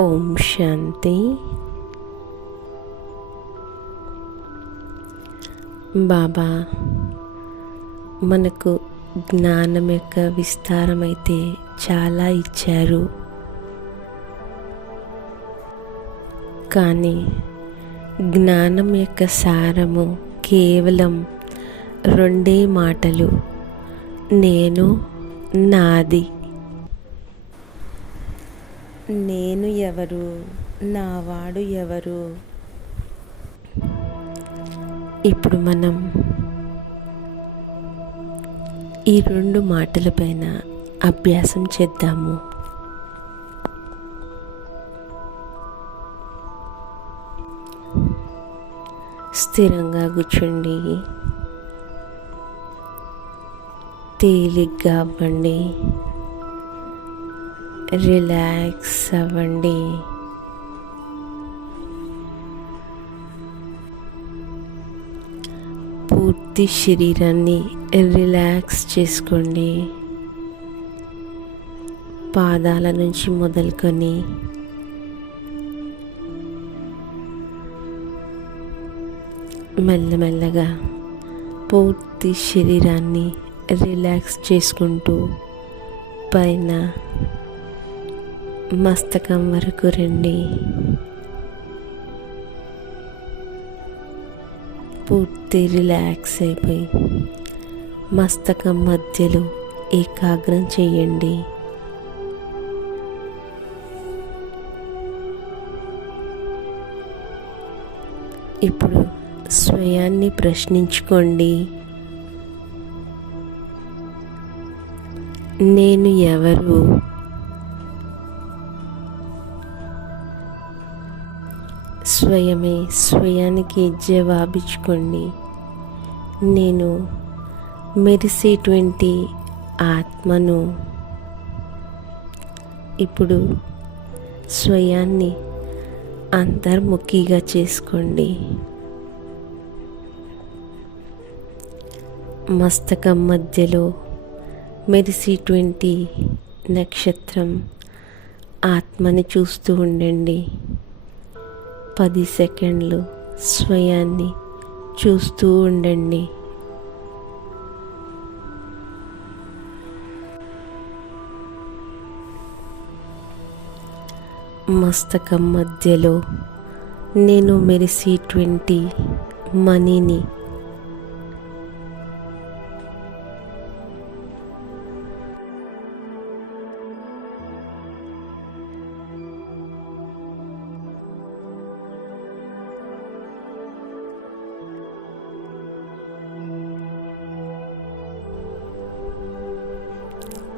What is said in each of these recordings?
ఓం శాంతి. బాబా మనకు జ్ఞానం యొక్క విస్తారం అయితే చాలా ఇచ్చారు. కానీ జ్ఞానం యొక్క సారము కేవలం రెండే మాటలు. నేను నాది. నేను ఎవరు? నావాడు ఎవరు? ఇప్పుడు మనం ఈ రెండు మాటలపైన అభ్యాసం చేద్దాము. స్థిరంగా కూర్చోండి. తేలిగ్గా అవ్వండి. రిలాక్స్ అవ్వండి. పూర్తి శరీరాన్ని రిలాక్స్ చేసుకోండి. పాదాల నుంచి మొదలుకొని మెల్లమెల్లగా పూర్తి శరీరాన్ని రిలాక్స్ చేసుకుంటూ పైన మస్తకం వరకు రండి. పూర్తి రిలాక్స్ అయిపోయి మస్తకం మధ్యలో ఏకాగ్రం చేయండి. ఇప్పుడు స్వయాన్ని ప్రశ్నించుకోండి. నేను ఎవరు? స్వయమే స్వయానికి జవాబిచ్చుకోండి నేను మెరిసేటువంటి ఆత్మను ఇప్పుడు స్వయాన్ని అంతర్ముఖిగా చేసుకోండి. మస్తకం మధ్యలో మెరిసేటువంటి నక్షత్రం ఆత్మని చూస్తూ ఉండండి. పది సెకండ్లు స్వయాన్ని చూస్తూ ఉండండి. మస్తకం మధ్యలో నేను మెరిసేటువంటి మనీని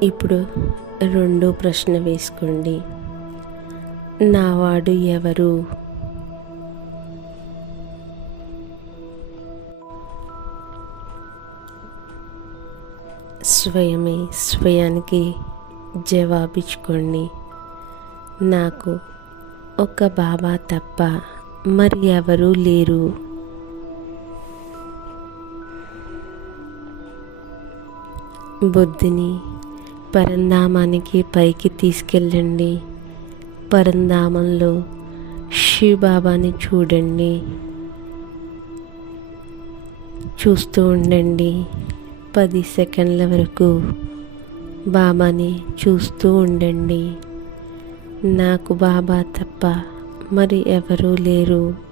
ఇప్పుడు రెండో ప్రశ్న వేసుకోండి. నావాడు ఎవరు? స్వయమే స్వయానికి జవాబిచ్చుకోండి. నాకు ఒక బాబా తప్ప మరి ఎవరూ లేరు. బుద్ధిని పరంధామానికి పైకి తీసుకెళ్ళండి. పరంధామంలో శివబాబాని చూడండి. చూస్తూ ఉండండి. పది సెకండ్ల వరకు బాబాని చూస్తూ ఉండండి. నాకు బాబా తప్ప మరి ఎవరూ లేరు.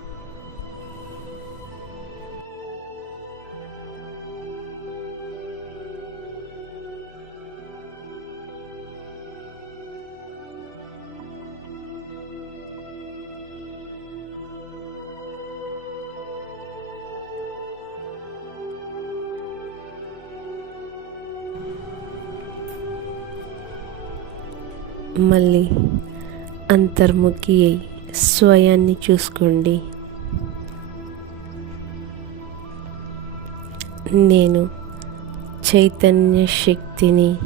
మళ్ళీ అంతర్ముఖి అయి స్వయాన్ని చూసుకోండి. నేను చైతన్య శక్తిని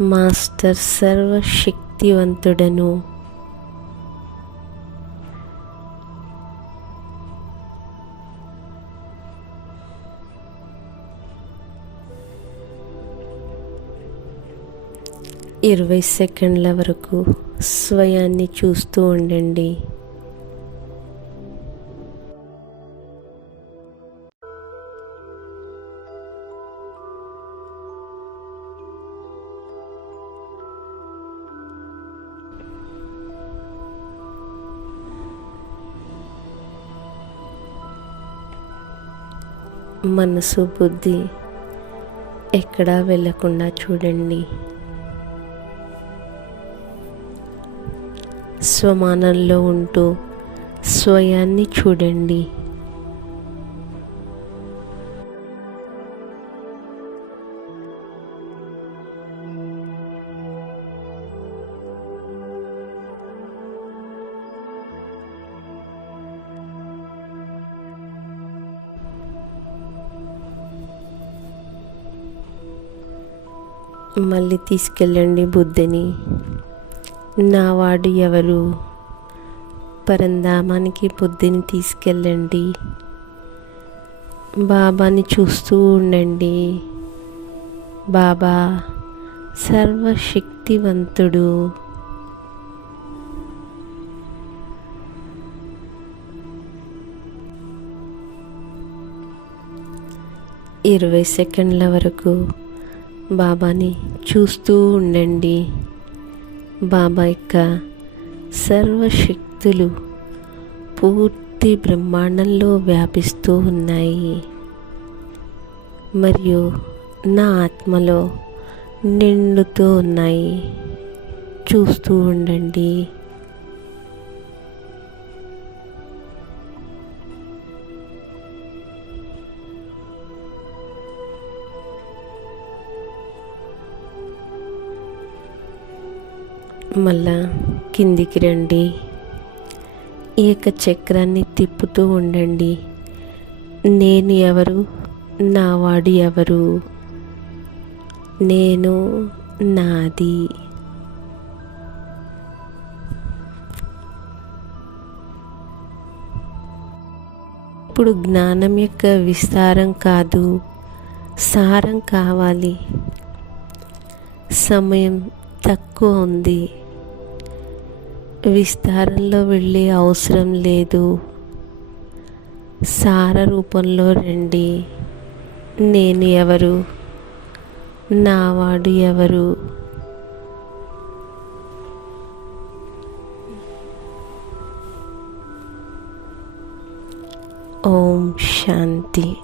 మాస్టర్ సర్వశక్తివంతుడను ఇరవై సెకండ్ల వరకు స్వయాన్ని చూస్తూ ఉండండి. మనసు బుద్ధి ఎక్కడా వెళ్ళకుండా చూడండి. స్వమానంలో ఉంటూ స్వయాన్ని చూడండి. మళ్ళీ తీసుకెళ్ళండి బుద్ధిని. నావాడు ఎవరు? పరంధామానికి బుద్ధిని తీసుకెళ్ళండి. బాబాని చూస్తూ ఉండండి. బాబా సర్వశక్తివంతుడు. ఇరవై సెకండ్ల వరకు బాబాని చూస్తూ ఉండండి. బాబా యొక్క సర్వశక్తులు పూర్తి బ్రహ్మాండంలో వ్యాపిస్తూ ఉన్నాయి. మరియు నా ఆత్మలో నిండుతూ ఉన్నాయి. చూస్తూ ఉండండి. మళ్ళా కిందికి రండి. ఈ యొక్క చక్రాన్ని తిప్పుతూ ఉండండి. నేను ఎవరు? నావాడు ఎవరు? నేను నాది. ఇప్పుడు జ్ఞానం యొక్క విస్తారం కాదు సారం కావాలి. సమయం తక్కువ ఉంది. విస్తారంలో వెళ్ళే అవసరం లేదు. సార రూపంలో రండి. నేను ఎవరు? నావాడు ఎవరు? ఓం శాంతి.